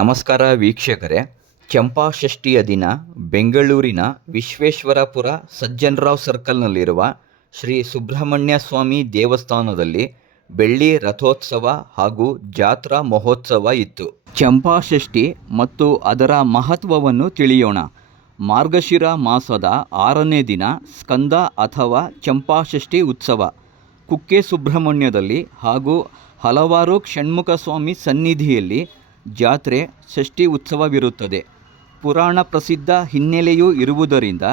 ನಮಸ್ಕಾರ ವೀಕ್ಷಕರೇ. ಚಂಪಾಷಷ್ಠಿಯ ದಿನ ಬೆಂಗಳೂರಿನ ವಿಶ್ವೇಶ್ವರಪುರ ಸಜ್ಜನರಾವ್ ಸರ್ಕಲ್ನಲ್ಲಿರುವ ಶ್ರೀ ಸುಬ್ರಹ್ಮಣ್ಯ ಸ್ವಾಮಿ ದೇವಸ್ಥಾನದಲ್ಲಿ ಬೆಳ್ಳಿ ರಥೋತ್ಸವ ಹಾಗೂ ಜಾತ್ರಾ ಮಹೋತ್ಸವ ಇತ್ತು. ಚಂಪಾಷಷ್ಠಿ ಮತ್ತು ಅದರ ಮಹತ್ವವನ್ನು ತಿಳಿಯೋಣ. ಮಾರ್ಗಶಿರ ಮಾಸದ 6ನೇ ದಿನ ಸ್ಕಂದ ಅಥವಾ ಚಂಪಾಷಷ್ಠಿ ಉತ್ಸವ ಕುಕ್ಕೆ ಸುಬ್ರಹ್ಮಣ್ಯದಲ್ಲಿ ಹಾಗೂ ಹಲವಾರು ಷಣ್ಮುಖ ಸ್ವಾಮಿ ಸನ್ನಿಧಿಯಲ್ಲಿ ಜಾತ್ರೆ ಷಷ್ಠಿ ಉತ್ಸವವಿರುತ್ತದೆ. ಪುರಾಣ ಪ್ರಸಿದ್ಧ ಹಿನ್ನೆಲೆಯೂ ಇರುವುದರಿಂದ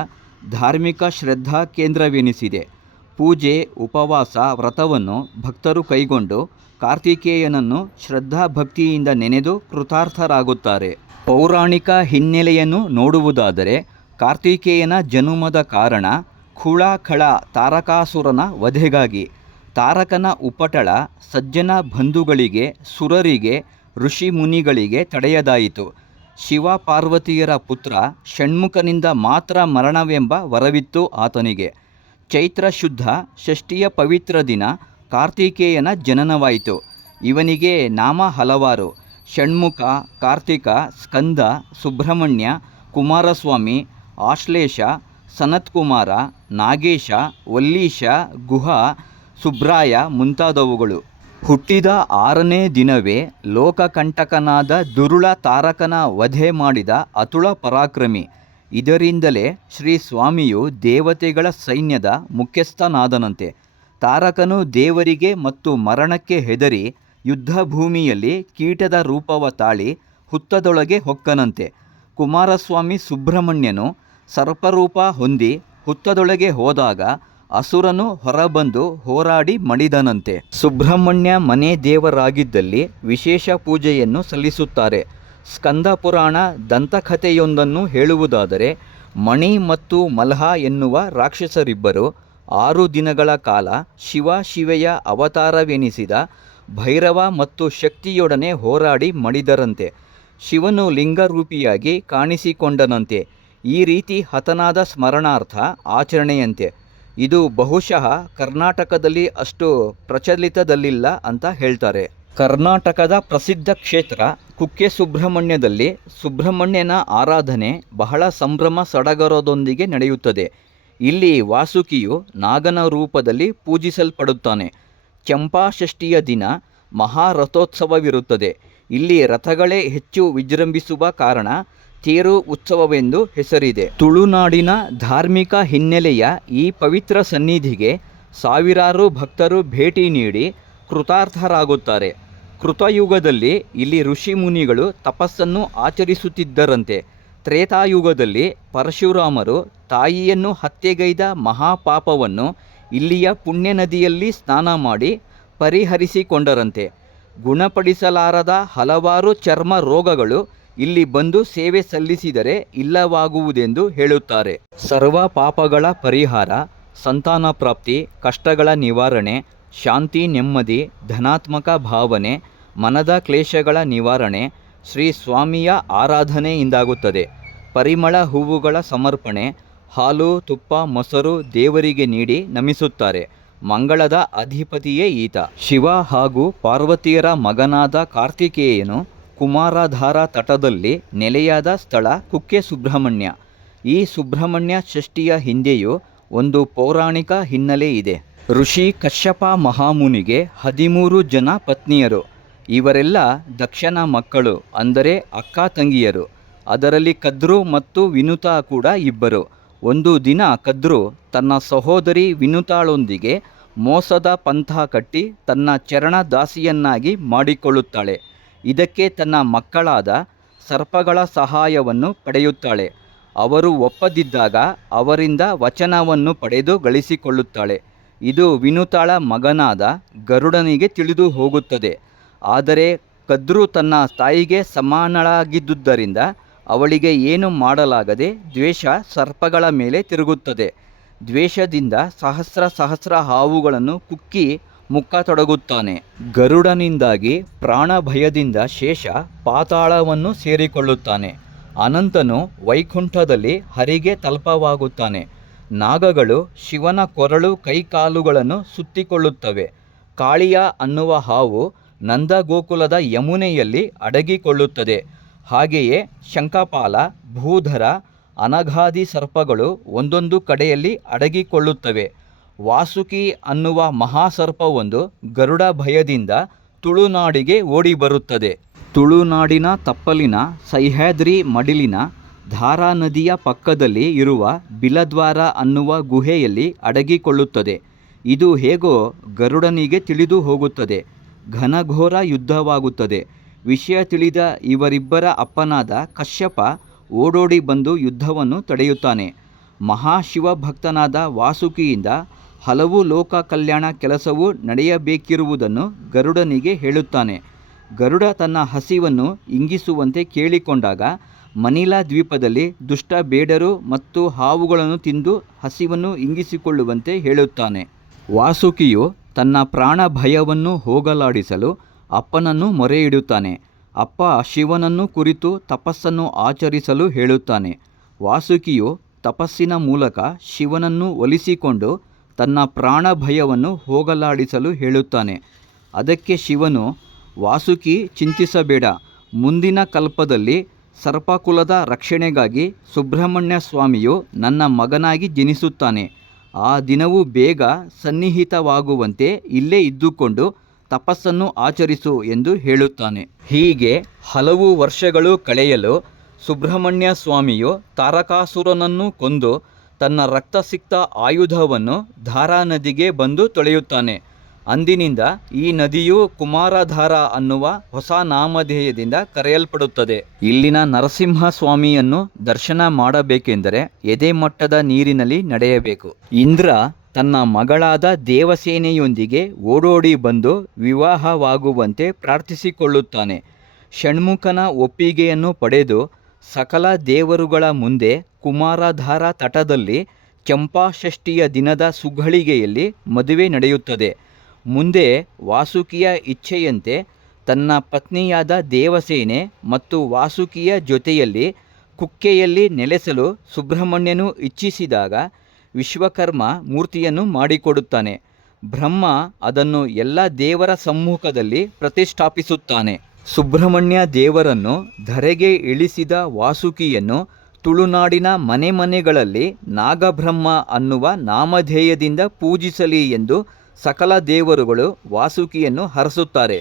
ಧಾರ್ಮಿಕ ಶ್ರದ್ಧಾ ಕೇಂದ್ರವೆನಿಸಿದೆ. ಪೂಜೆ, ಉಪವಾಸ, ವ್ರತವನ್ನು ಭಕ್ತರು ಕೈಗೊಂಡು ಕಾರ್ತಿಕೇಯನನ್ನು ಶ್ರದ್ಧಾಭಕ್ತಿಯಿಂದ ನೆನೆದು ಕೃತಾರ್ಥರಾಗುತ್ತಾರೆ. ಪೌರಾಣಿಕ ಹಿನ್ನೆಲೆಯನ್ನು ನೋಡುವುದಾದರೆ ಕಾರ್ತಿಕೇಯನ ಜನುಮದ ಕಾರಣ ಖುಳಾಖಳ ತಾರಕಾಸುರನ ವಧೆಗಾಗಿ. ತಾರಕನ ಉಪಟಳ ಸಜ್ಜನ ಬಂಧುಗಳಿಗೆ, ಸುರರಿಗೆ, ಋಷಿ ಮುನಿಗಳಿಗೆ ತಡೆಯದಾಯಿತು. ಶಿವ ಪಾರ್ವತಿಯರ ಪುತ್ರ ಷಣ್ಮುಖನಿಂದ ಮಾತ್ರ ಮರಣವೆಂಬ ವರವಿತ್ತು ಆತನಿಗೆ. ಚೈತ್ರ ಶುದ್ಧ ಷಷ್ಠಿಯ ಪವಿತ್ರ ದಿನ ಕಾರ್ತಿಕೇಯನ ಜನನವಾಯಿತು. ಇವನಿಗೆ ನಾಮ ಹಲವಾರು: ಷಣ್ಮುಖ, ಕಾರ್ತಿಕ, ಸ್ಕಂದ, ಸುಬ್ರಹ್ಮಣ್ಯ, ಕುಮಾರಸ್ವಾಮಿ, ಆಶ್ಲೇಷ, ಸನತ್ಕುಮಾರ, ನಾಗೇಶ, ವಲ್ಲೀಶ, ಗುಹ, ಸುಬ್ರಾಯ ಮುಂತಾದವುಗಳು. ಹುಟ್ಟಿದ 6ನೇ ದಿನವೇ ಲೋಕಕಂಟಕನಾದ ದುರುಳ ತಾರಕನ ವಧೆ ಮಾಡಿದ ಅತುಳ ಪರಾಕ್ರಮಿ. ಇದರಿಂದಲೇ ಶ್ರೀ ಸ್ವಾಮಿಯು ದೇವತೆಗಳ ಸೈನ್ಯದ ಮುಖ್ಯಸ್ಥನಾದನಂತೆ. ತಾರಕನು ದೇವರಿಗೆ ಮತ್ತು ಮರಣಕ್ಕೆ ಹೆದರಿ ಯುದ್ಧಭೂಮಿಯಲ್ಲಿ ಕೀಟದ ರೂಪವ ತಾಳಿ ಹುತ್ತದೊಳಗೆ ಹೊಕ್ಕನಂತೆ. ಕುಮಾರಸ್ವಾಮಿ ಸುಬ್ರಹ್ಮಣ್ಯನು ಸರ್ಪರೂಪ ಹೊಂದಿ ಹುತ್ತದೊಳಗೆ ಹೋದಾಗ ಅಸುರನು ಹೊರಬಂದು ಹೋರಾಡಿ ಮಡಿದನಂತೆ. ಸುಬ್ರಹ್ಮಣ್ಯ ಮನೆ ದೇವರಾಗಿದ್ದಲ್ಲಿ ವಿಶೇಷ ಪೂಜೆಯನ್ನು ಸಲ್ಲಿಸುತ್ತಾರೆ. ಸ್ಕಂದ ಪುರಾಣ ದಂತಕಥೆಯೊಂದನ್ನು ಹೇಳುವುದಾದರೆ, ಮಣಿ ಮತ್ತು ಮಲ್ಹ ಎನ್ನುವ ರಾಕ್ಷಸರಿಬ್ಬರು 6 ದಿನಗಳ ಕಾಲ ಶಿವೆಯ ಅವತಾರವೆನಿಸಿದ ಭೈರವ ಮತ್ತು ಶಕ್ತಿಯೊಡನೆ ಹೋರಾಡಿ ಮಡಿದರಂತೆ. ಶಿವನು ಲಿಂಗರೂಪಿಯಾಗಿ ಕಾಣಿಸಿಕೊಂಡನಂತೆ. ಈ ರೀತಿ ಹತನಾದ ಸ್ಮರಣಾರ್ಥ ಆಚರಣೆಯಂತೆ. ಇದು ಬಹುಶಃ ಕರ್ನಾಟಕದಲ್ಲಿ ಅಷ್ಟು ಪ್ರಚಲಿತದಲ್ಲಿಲ್ಲ ಅಂತ ಹೇಳ್ತಾರೆ. ಕರ್ನಾಟಕದ ಪ್ರಸಿದ್ಧ ಕ್ಷೇತ್ರ ಕುಕ್ಕೆ ಸುಬ್ರಹ್ಮಣ್ಯದಲ್ಲಿ ಸುಬ್ರಹ್ಮಣ್ಯನ ಆರಾಧನೆ ಬಹಳ ಸಂಭ್ರಮ ಸಡಗರದೊಂದಿಗೆ ನಡೆಯುತ್ತದೆ. ಇಲ್ಲಿ ವಾಸುಕಿಯು ನಾಗನ ರೂಪದಲ್ಲಿ ಪೂಜಿಸಲ್ಪಡುತ್ತಾನೆ. ಚಂಪಾಷಷ್ಠಿಯ ದಿನ ಮಹಾರಥೋತ್ಸವವಿರುತ್ತದೆ. ಇಲ್ಲಿ ರಥಗಳೇ ಹೆಚ್ಚು ವಿಜೃಂಭಿಸುವ ಕಾರಣ ತೇರು ಉತ್ಸವವೆಂದು ಹೆಸರಿದೆ. ತುಳುನಾಡಿನ ಧಾರ್ಮಿಕ ಹಿನ್ನೆಲೆಯ ಈ ಪವಿತ್ರ ಸನ್ನಿಧಿಗೆ ಸಾವಿರಾರು ಭಕ್ತರು ಭೇಟಿ ನೀಡಿ ಕೃತಾರ್ಥರಾಗುತ್ತಾರೆ. ಕೃತಯುಗದಲ್ಲಿ ಇಲ್ಲಿ ಋಷಿ ಮುನಿಗಳು ತಪಸ್ಸನ್ನು ಆಚರಿಸುತ್ತಿದ್ದರಂತೆ. ತ್ರೇತಾಯುಗದಲ್ಲಿ ಪರಶುರಾಮರು ತಾಯಿಯನ್ನು ಹತ್ಯೆಗೈದ ಮಹಾಪಾಪವನ್ನು ಇಲ್ಲಿಯ ಪುಣ್ಯ ನದಿಯಲ್ಲಿ ಸ್ನಾನ ಮಾಡಿ ಪರಿಹರಿಸಿಕೊಂಡರಂತೆ. ಗುಣಪಡಿಸಲಾರದ ಹಲವಾರು ಚರ್ಮ ರೋಗಗಳು ಇಲ್ಲಿ ಬಂದು ಸೇವೆ ಸಲ್ಲಿಸಿದರೆ ಇಲ್ಲವಾಗುವುದೆಂದು ಹೇಳುತ್ತಾರೆ. ಸರ್ವ ಪಾಪಗಳ ಪರಿಹಾರ, ಸಂತಾನ ಪ್ರಾಪ್ತಿ, ಕಷ್ಟಗಳ ನಿವಾರಣೆ, ಶಾಂತಿ, ನೆಮ್ಮದಿ, ಧನಾತ್ಮಕ ಭಾವನೆ, ಮನದ ಕ್ಲೇಶಗಳ ನಿವಾರಣೆ ಶ್ರೀ ಸ್ವಾಮಿಯ ಆರಾಧನೆಯಿಂದಾಗುತ್ತದೆ. ಪರಿಮಳ ಹೂವುಗಳ ಸಮರ್ಪಣೆ, ಹಾಲು, ತುಪ್ಪ, ಮೊಸರು ದೇವರಿಗೆ ನೀಡಿ ನಮಿಸುತ್ತಾರೆ. ಮಂಗಳದ ಅಧಿಪತಿಯೇ ಈತ. ಶಿವ ಹಾಗೂ ಪಾರ್ವತಿಯರ ಮಗನಾದ ಕಾರ್ತಿಕೇಯನು ಕುಮಾರಧಾರ ತಟದಲ್ಲಿ ನೆಲೆಯಾದ ಸ್ಥಳ ಕುಕ್ಕೆ ಸುಬ್ರಹ್ಮಣ್ಯ. ಈ ಸುಬ್ರಹ್ಮಣ್ಯ ಷಷ್ಠಿಯ ಹಿಂದೆಯೂ ಒಂದು ಪೌರಾಣಿಕ ಹಿನ್ನೆಲೆ ಇದೆ. ಋಷಿ ಕಶ್ಯಪ ಮಹಾಮುನಿಗೆ 13 ಜನ ಪತ್ನಿಯರು. ಇವರೆಲ್ಲ ದಕ್ಷನ ಮಕ್ಕಳು, ಅಂದರೆ ಅಕ್ಕ ತಂಗಿಯರು. ಅದರಲ್ಲಿ ಕದ್ರು ಮತ್ತು ವಿನುತಾ ಕೂಡ ಇಬ್ಬರು. ಒಂದು ದಿನ ಕದ್ರು ತನ್ನ ಸಹೋದರಿ ವಿನುತಾಳೊಂದಿಗೆ ಮೋಸದ ಪಂಥ ಕಟ್ಟಿ ತನ್ನ ಚರಣ ದಾಸಿಯನ್ನಾಗಿ ಮಾಡಿಕೊಳ್ಳುತ್ತಾಳೆ. ಇದಕ್ಕೆ ತನ್ನ ಮಕ್ಕಳಾದ ಸರ್ಪಗಳ ಸಹಾಯವನ್ನು ಪಡೆಯುತ್ತಾಳೆ. ಅವರು ಒಪ್ಪದಿದ್ದಾಗ ಅವರಿಂದ ವಚನವನ್ನು ಪಡೆದು ಗಳಿಸಿಕೊಳ್ಳುತ್ತಾಳೆ. ಇದು ವಿನುತಾಳ ಮಗನಾದ ಗರುಡನಿಗೆ ತಿಳಿದು ಹೋಗುತ್ತದೆ. ಆದರೆ ಕದ್ರು ತನ್ನ ತಾಯಿಗೆ ಸಮಾನಳಾಗಿದ್ದುದರಿಂದ ಅವಳಿಗೆ ಏನು ಮಾಡಲಾಗದೆ ದ್ವೇಷ ಸರ್ಪಗಳ ಮೇಲೆ ತಿರುಗುತ್ತದೆ. ದ್ವೇಷದಿಂದ ಸಹಸ್ರ ಹಾವುಗಳನ್ನು ಕುಕ್ಕಿ ಮುಕ್ಕತೊಡಗುತ್ತಾನೆ. ಗರುಡನಿಂದಾಗಿ ಪ್ರಾಣ ಭಯದಿಂದ ಶೇಷ ಪಾತಾಳವನ್ನು ಸೇರಿಕೊಳ್ಳುತ್ತಾನೆ. ಅನಂತನು ವೈಕುಂಠದಲ್ಲಿ ಹರಿಗೆ ತಲ್ಪವಾಗುತ್ತಾನೆ. ನಾಗಗಳು ಶಿವನ ಕೊರಳು ಕೈಕಾಲುಗಳನ್ನು ಸುತ್ತಿಕೊಳ್ಳುತ್ತವೆ. ಕಾಳಿಯ ಅನ್ನುವ ಹಾವು ನಂದಗೋಕುಲದ ಯಮುನೆಯಲ್ಲಿ ಅಡಗಿಕೊಳ್ಳುತ್ತದೆ. ಹಾಗೆಯೇ ಶಂಖಪಾಲ, ಭೂಧರ, ಅನಘಾದಿ ಸರ್ಪಗಳು ಒಂದೊಂದು ಕಡೆಯಲ್ಲಿ ಅಡಗಿಕೊಳ್ಳುತ್ತವೆ. ವಾಸುಕಿ ಅನ್ನುವ ಮಹಾಸರ್ಪವೊಂದು ಗರುಡ ಭಯದಿಂದ ತುಳುನಾಡಿಗೆ ಓಡಿಬರುತ್ತದೆ. ತುಳುನಾಡಿನ ತಪ್ಪಲಿನ ಸಹ್ಯಾದ್ರಿ ಮಡಿಲಿನ ಧಾರಾ ನದಿಯ ಪಕ್ಕದಲ್ಲಿ ಇರುವ ಬಿಲದ್ವಾರ ಅನ್ನುವ ಗುಹೆಯಲ್ಲಿ ಅಡಗಿಕೊಳ್ಳುತ್ತದೆ. ಇದು ಹೇಗೋ ಗರುಡನಿಗೆ ತಿಳಿದು ಹೋಗುತ್ತದೆ. ಘನಘೋರ ಯುದ್ಧವಾಗುತ್ತದೆ. ವಿಷಯ ತಿಳಿದ ಇವರಿಬ್ಬರ ಅಪ್ಪನಾದ ಕಶ್ಯಪ ಓಡೋಡಿ ಬಂದು ಯುದ್ಧವನ್ನು ತಡೆಯುತ್ತಾನೆ. ಮಹಾಶಿವಭಕ್ತನಾದ ವಾಸುಕಿಯಿಂದ ಹಲವು ಲೋಕ ಕಲ್ಯಾಣ ಕೆಲಸವು ನಡೆಯಬೇಕಿರುವುದನ್ನು ಗರುಡನಿಗೆ ಹೇಳುತ್ತಾನೆ. ಗರುಡ ತನ್ನ ಹಸಿವನ್ನು ಇಂಗಿಸುವಂತೆ ಕೇಳಿಕೊಂಡಾಗ ಮನಿಲಾ ದ್ವೀಪದಲ್ಲಿ ದುಷ್ಟ ಬೇಡರು ಮತ್ತು ಹಾವುಗಳನ್ನು ತಿಂದು ಹಸಿವನ್ನು ಇಂಗಿಸಿಕೊಳ್ಳುವಂತೆ ಹೇಳುತ್ತಾನೆ. ವಾಸುಕಿಯು ತನ್ನ ಪ್ರಾಣ ಭಯವನ್ನು ಹೋಗಲಾಡಿಸಲು ಅಪ್ಪನನ್ನು ಮೊರೆಯಿಡುತ್ತಾನೆ. ಅಪ್ಪ ಶಿವನನ್ನು ಕುರಿತು ತಪಸ್ಸನ್ನು ಆಚರಿಸಲು ಹೇಳುತ್ತಾನೆ. ವಾಸುಕಿಯು ತಪಸ್ಸಿನ ಮೂಲಕ ಶಿವನನ್ನು ಒಲಿಸಿಕೊಂಡು ತನ್ನ ಪ್ರಾಣ ಭಯವನ್ನು ಹೋಗಲಾಡಿಸಲು ಹೇಳುತ್ತಾನೆ. ಅದಕ್ಕೆ ಶಿವನು, ವಾಸುಕಿ ಚಿಂತಿಸಬೇಡ, ಮುಂದಿನ ಕಲ್ಪದಲ್ಲಿ ಸರ್ಪಕುಲದ ರಕ್ಷಣೆಗಾಗಿ ಸುಬ್ರಹ್ಮಣ್ಯ ಸ್ವಾಮಿಯು ನನ್ನ ಮಗನಾಗಿ ಜನಿಸುತ್ತಾನೆ. ಆ ದಿನವು ಬೇಗ ಸನ್ನಿಹಿತವಾಗುವಂತೆ ಇಲ್ಲೇ ಇದ್ದುಕೊಂಡು ತಪಸ್ಸನ್ನು ಆಚರಿಸು ಎಂದು ಹೇಳುತ್ತಾನೆ. ಹೀಗೆ ಹಲವು ವರ್ಷಗಳು ಕಳೆಯಲು ಸುಬ್ರಹ್ಮಣ್ಯ ಸ್ವಾಮಿಯು ತಾರಕಾಸುರನನ್ನು ಕೊಂದು ತನ್ನ ರಕ್ತಸಿಕ್ತ ಆಯುಧವನ್ನು ಧಾರಾ ನದಿಗೆ ಬಂದು ತೊಳೆಯುತ್ತಾನೆ. ಅಂದಿನಿಂದ ಈ ನದಿಯು ಕುಮಾರಧಾರ ಅನ್ನುವ ಹೊಸ ನಾಮಧೇಯದಿಂದ ಕರೆಯಲ್ಪಡುತ್ತದೆ. ಇಲ್ಲಿನ ನರಸಿಂಹಸ್ವಾಮಿಯನ್ನು ದರ್ಶನ ಮಾಡಬೇಕೆಂದರೆ ಎದೆಮಟ್ಟದ ನೀರಿನಲ್ಲಿ ನಡೆಯಬೇಕು. ಇಂದ್ರ ತನ್ನ ಮಗಳಾದ ದೇವಸೇನೆಯೊಂದಿಗೆ ಓಡೋಡಿ ಬಂದು ವಿವಾಹವಾಗುವಂತೆ ಪ್ರಾರ್ಥಿಸಿಕೊಳ್ಳುತ್ತಾನೆ. ಷಣ್ಮುಖನ ಒಪ್ಪಿಗೆಯನ್ನು ಪಡೆದು ಸಕಲ ದೇವರುಗಳ ಮುಂದೆ ಕುಮಾರಧಾರ ತಟದಲ್ಲಿ ಚಂಪಾಷಷ್ಠಿಯ ದಿನದ ಸುಘಳಿಗೆಯಲ್ಲಿ ಮದುವೆ ನಡೆಯುತ್ತದೆ. ಮುಂದೆ ವಾಸುಕಿಯ ಇಚ್ಛೆಯಂತೆ ತನ್ನ ಪತ್ನಿಯಾದ ದೇವಸೇನೆ ಮತ್ತು ವಾಸುಕಿಯ ಜೊತೆಯಲ್ಲಿ ಕುಕ್ಕೆಯಲ್ಲಿ ನೆಲೆಸಲು ಸುಬ್ರಹ್ಮಣ್ಯನು ಇಚ್ಛಿಸಿದಾಗ ವಿಶ್ವಕರ್ಮ ಮೂರ್ತಿಯನ್ನು ಮಾಡಿಕೊಡುತ್ತಾನೆ. ಬ್ರಹ್ಮ ಅದನ್ನು ಎಲ್ಲ ದೇವರ ಸಮ್ಮುಖದಲ್ಲಿ ಪ್ರತಿಷ್ಠಾಪಿಸುತ್ತಾನೆ. ಸುಬ್ರಹ್ಮಣ್ಯ ದೇವರನ್ನು ಧರೆಗೆ ಇಳಿಸಿದ ವಾಸುಕಿಯನ್ನು ತುಳುನಾಡಿನ ಮನೆ ಮನೆಗಳಲ್ಲಿ ನಾಗಬ್ರಹ್ಮ ಅನ್ನುವ ನಾಮಧೇಯದಿಂದ ಪೂಜಿಸಲಿ ಎಂದು ಸಕಲ ದೇವರುಗಳು ವಾಸುಕಿಯನ್ನು ಹರಸುತ್ತಾರೆ.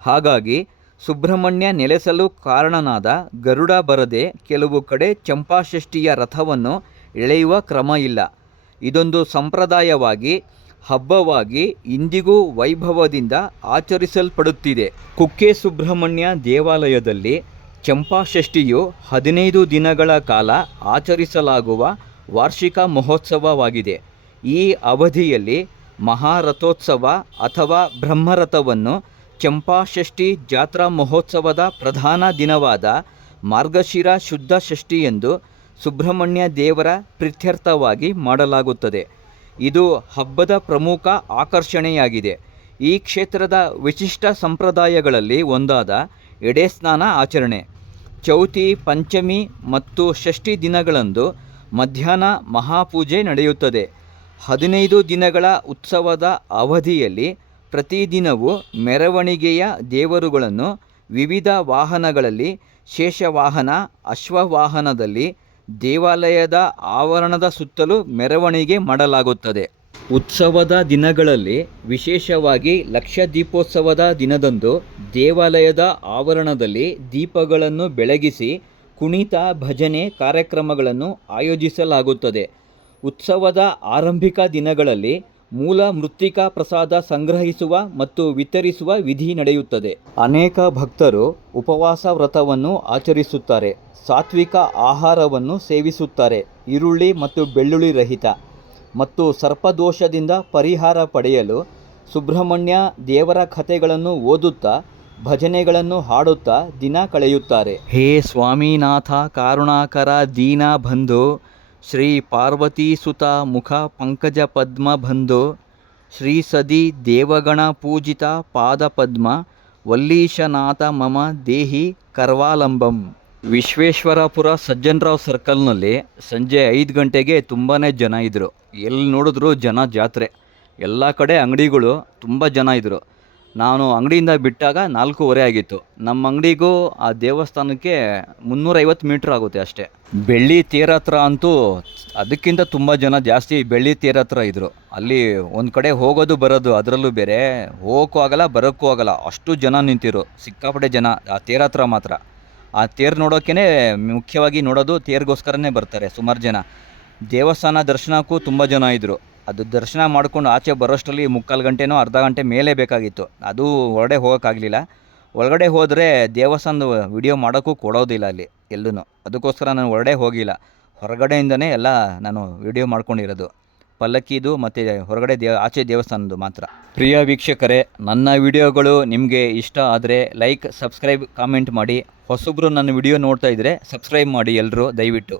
ಹಾಗಾಗಿ ಸುಬ್ರಹ್ಮಣ್ಯ ನೆಲೆಸಲು ಕಾರಣನಾದ ಗರುಡ ಬರದೆ ಕೆಲವು ಕಡೆ ಚಂಪಾಷಷ್ಠಿಯ ರಥವನ್ನು ಎಳೆಯುವ ಕ್ರಮ ಇಲ್ಲ. ಇದೊಂದು ಸಂಪ್ರದಾಯವಾಗಿ ಹಬ್ಬವಾಗಿ ಇಂದಿಗೂ ವೈಭವದಿಂದ ಆಚರಿಸಲ್ಪಡುತ್ತಿದೆ. ಕುಕ್ಕೆ ಸುಬ್ರಹ್ಮಣ್ಯ ದೇವಾಲಯದಲ್ಲಿ ಚಂಪಾಷಷ್ಠಿಯು 15 ದಿನಗಳ ಕಾಲ ಆಚರಿಸಲಾಗುವ ವಾರ್ಷಿಕ ಮಹೋತ್ಸವವಾಗಿದೆ. ಈ ಅವಧಿಯಲ್ಲಿ ಮಹಾರಥೋತ್ಸವ ಅಥವಾ ಬ್ರಹ್ಮರಥವನ್ನು ಚಂಪಾಷಷ್ಠಿ ಜಾತ್ರಾ ಮಹೋತ್ಸವದ ಪ್ರಧಾನ ದಿನವಾದ ಮಾರ್ಗಶಿರ ಶುದ್ಧ ಷಷ್ಠಿಯಂದು ಸುಬ್ರಹ್ಮಣ್ಯ ದೇವರ ಪ್ರೀತ್ಯರ್ಥವಾಗಿ ಮಾಡಲಾಗುತ್ತದೆ. ಇದು ಹಬ್ಬದ ಪ್ರಮುಖ ಆಕರ್ಷಣೆಯಾಗಿದೆ. ಈ ಕ್ಷೇತ್ರದ ವಿಶಿಷ್ಟ ಸಂಪ್ರದಾಯಗಳಲ್ಲಿ ಒಂದಾದ ಎಡೆಸ್ನಾನ ಆಚರಣೆ. ಚೌತಿ, ಪಂಚಮಿ ಮತ್ತು ಷಷ್ಠಿ ದಿನಗಳಂದು ಮಧ್ಯಾಹ್ನ ಮಹಾಪೂಜೆ ನಡೆಯುತ್ತದೆ. 15 ದಿನಗಳ ಉತ್ಸವದ ಅವಧಿಯಲ್ಲಿ ಪ್ರತಿದಿನವೂ ಮೆರವಣಿಗೆಯ ದೇವರುಗಳನ್ನು ವಿವಿಧ ವಾಹನಗಳಲ್ಲಿ, ಶೇಷವಾಹನ, ಅಶ್ವವಾಹನದಲ್ಲಿ ದೇವಾಲಯದ ಆವರಣದ ಸುತ್ತಲೂ ಮೆರವಣಿಗೆ ಮಾಡಲಾಗುತ್ತದೆ. ಉತ್ಸವದ ದಿನಗಳಲ್ಲಿ ವಿಶೇಷವಾಗಿ ಲಕ್ಷದೀಪೋತ್ಸವದ ದಿನದಂದು ದೇವಾಲಯದ ಆವರಣದಲ್ಲಿ ದೀಪಗಳನ್ನು ಬೆಳಗಿಸಿ ಕುಣಿತ, ಭಜನೆ ಕಾರ್ಯಕ್ರಮಗಳನ್ನು ಆಯೋಜಿಸಲಾಗುತ್ತದೆ. ಉತ್ಸವದ ಆರಂಭಿಕ ದಿನಗಳಲ್ಲಿ ಮೂಲ ಮೃತ್ತಿಕಾ ಪ್ರಸಾದ ಸಂಗ್ರಹಿಸುವ ಮತ್ತು ವಿತರಿಸುವ ವಿಧಿ ನಡೆಯುತ್ತದೆ. ಅನೇಕ ಭಕ್ತರು ಉಪವಾಸ ವ್ರತವನ್ನು ಆಚರಿಸುತ್ತಾರೆ. ಸಾತ್ವಿಕ ಆಹಾರವನ್ನು ಸೇವಿಸುತ್ತಾರೆ. ಈರುಳ್ಳಿ ಮತ್ತು ಬೆಳ್ಳುಳ್ಳಿ ರಹಿತ ಮತ್ತು ಸರ್ಪದೋಷದಿಂದ ಪರಿಹಾರ ಪಡೆಯಲು ಸುಬ್ರಹ್ಮಣ್ಯ ದೇವರ ಕಥೆಗಳನ್ನು ಓದುತ್ತಾ, ಭಜನೆಗಳನ್ನು ಹಾಡುತ್ತಾ ದಿನ ಕಳೆಯುತ್ತಾರೆ. ಹೇ ಸ್ವಾಮಿನಾಥ ಕಾರುಣಾಕರ ದೀನ ಬಂಧು, ಶ್ರೀ ಪಾರ್ವತೀಸುತ ಮುಖ ಪಂಕಜ ಪದ್ಮ ಬಂಧು, ಶ್ರೀ ಸದಿ ದೇವಗಣ ಪೂಜಿತ ಪಾದ ಪದ್ಮ, ವಲ್ಲೀಶನಾಥ ಮಮ ದೇಹಿ ಕರ್ವಾಲಂಬಂ. ವಿಶ್ವೇಶ್ವರಪುರ ಸಜ್ಜನರಾವ್ ಸರ್ಕಲ್ನಲ್ಲಿ ಸಂಜೆ 5 ಗಂಟೆಗೆ ತುಂಬಾ ಜನ ಇದ್ದರು. ಎಲ್ಲಿ ನೋಡಿದ್ರು ಜನ ಜಾತ್ರೆ. ಎಲ್ಲ ಕಡೆ ಅಂಗಡಿಗಳು ತುಂಬ ಜನ ಇದ್ದರು. ನಾನು ಅಂಗಡಿಯಿಂದ ಬಿಟ್ಟಾಗ 4:15 ಆಗಿತ್ತು. ನಮ್ಮ ಅಂಗಡಿಗೂ ಆ ದೇವಸ್ಥಾನಕ್ಕೆ 350 ಮೀಟ್ರ್ ಆಗುತ್ತೆ ಅಷ್ಟೇ. ಬೆಳ್ಳಿ ತೇರ್ ಹತ್ರ ಅಂತೂ ಅದಕ್ಕಿಂತ ತುಂಬ ಜನ ಜಾಸ್ತಿ ಬೆಳ್ಳಿ ತೇರ್ ಹತ್ರ ಇದ್ದರು. ಅಲ್ಲಿ ಒಂದು ಕಡೆ ಹೋಗೋದು ಬರೋದು, ಅದರಲ್ಲೂ ಬೇರೆ ಹೋಗೋಕ್ಕೂ ಆಗಲ್ಲ ಬರೋಕ್ಕೂ ಆಗಲ್ಲ, ಅಷ್ಟು ಜನ ನಿಂತಿರು, ಸಿಕ್ಕಾಪಟ್ಟೆ ಜನ ಆ ತೇರ್ ಹತ್ರ ಮಾತ್ರ. ಆ ತೇರು ನೋಡೋಕ್ಕೇ ಮುಖ್ಯವಾಗಿ ನೋಡೋದು ತೇರಿಗೋಸ್ಕರನೇ ಬರ್ತಾರೆ ಸುಮಾರು ಜನ. ದೇವಸ್ಥಾನ ದರ್ಶನಕ್ಕೂ ತುಂಬ ಜನ ಇದ್ದರು. ಅದು ದರ್ಶನ ಮಾಡ್ಕೊಂಡು ಆಚೆ ಬರೋಷ್ಟರಲ್ಲಿ 3/4 ಗಂಟೆನೋ ಅರ್ಧ ಗಂಟೆ ಮೇಲೆ ಬೇಕಾಗಿತ್ತು. ಅದು ಹೊರಗಡೆ ಹೋಗೋಕ್ಕಾಗಲಿಲ್ಲ. ಒಳಗಡೆ ಹೋದರೆ ದೇವಸ್ಥಾನದ ವಿಡಿಯೋ ಮಾಡೋಕ್ಕೂ ಕೊಡೋದಿಲ್ಲ ಅಲ್ಲಿ ಎಲ್ಲೂ. ಅದಕ್ಕೋಸ್ಕರ ನಾನು ಹೊರಗಡೆ ಹೋಗಿಲ್ಲ. ಹೊರಗಡೆಯಿಂದನೇ ಎಲ್ಲ ನಾನು ವಿಡಿಯೋ ಮಾಡ್ಕೊಂಡಿರೋದು, ಪಲ್ಲಕ್ಕಿದು ಮತ್ತು ಹೊರಗಡೆ ಆಚೆ ದೇವಸ್ಥಾನದ್ದು ಮಾತ್ರ. ಪ್ರಿಯ ವೀಕ್ಷಕರೇ, ನನ್ನ ವಿಡಿಯೋಗಳು ನಿಮಗೆ ಇಷ್ಟ ಆದರೆ ಲೈಕ್, ಸಬ್ಸ್ಕ್ರೈಬ್, ಕಾಮೆಂಟ್ ಮಾಡಿ. ಹೊಸಬ್ರು ನನ್ನ ವಿಡಿಯೋ ನೋಡ್ತಾ ಇದ್ದರೆ ಸಬ್ಸ್ಕ್ರೈಬ್ ಮಾಡಿ ಎಲ್ಲರೂ ದಯವಿಟ್ಟು.